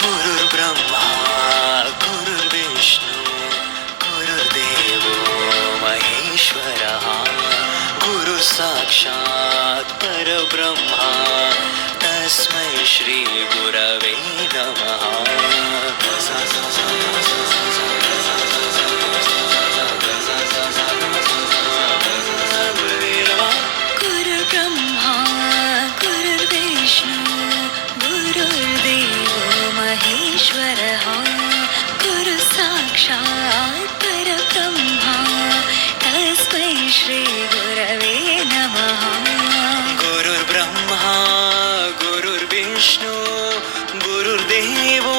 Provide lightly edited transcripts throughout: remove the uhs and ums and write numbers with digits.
गुरुर्ब्रह्मा गुरुर्विष्णू गुरुर्देवो महेश्वरः गुरु साक्षात् परब्रह्मा तस्मै श्री गुरवे नमः. गुरुर्ब्रह्मा गुरुर्विष्णू गुरुर्देवो महेश्वरः गुरु साक्षात् परब्रह्मा तस्मै श्री गुरवे नमः. गुरुर्ब्रह्मा गुरुर्विष्णू गुरुर्देवो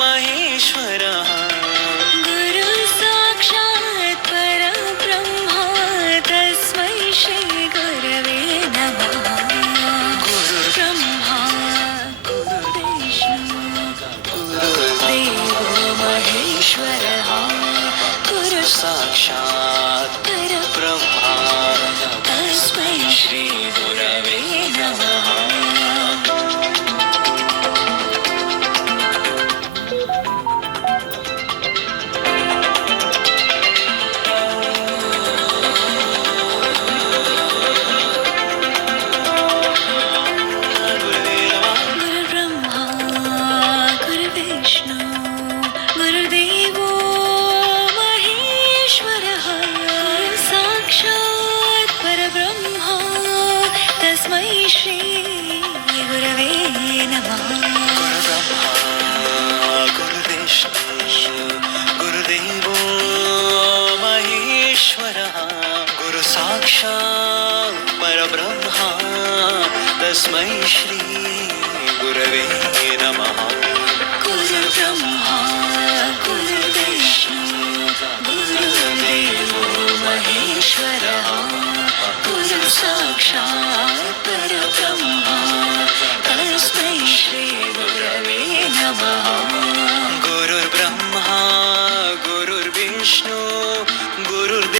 महेश्वरः गुरु साक्षात् परब्रह्मा तस्मै श्री गुरवे नमः. गुरुर्ब्रह्मा गुरुर्विष्णू गुरुर्देवो महेश्वरः गुरु साक्षात् परब्रह्मा तस्मै श्री गुरवे नमः. गुरुर्ब्रह्मा गुरुर्विष्णू गुरुर्देवो महेश्वरः गुरु साक्षात् परब्रह्मा तस्मै श्री गुरवे नमः. गुरुर्ब्रह्मा गुरुर्विष्णू गुरुर्देवो महेश्वरः गुरु साक्षात् परब्रह्मा तस्मै श्री गुरवे नमः. गुरुर्ब्रह्मा गुरुर्विष्णू गुरुर्देवो महेश्वरः गुरु साक्षात् परब्रह्मा तस्मै श्री गुरवे नमः.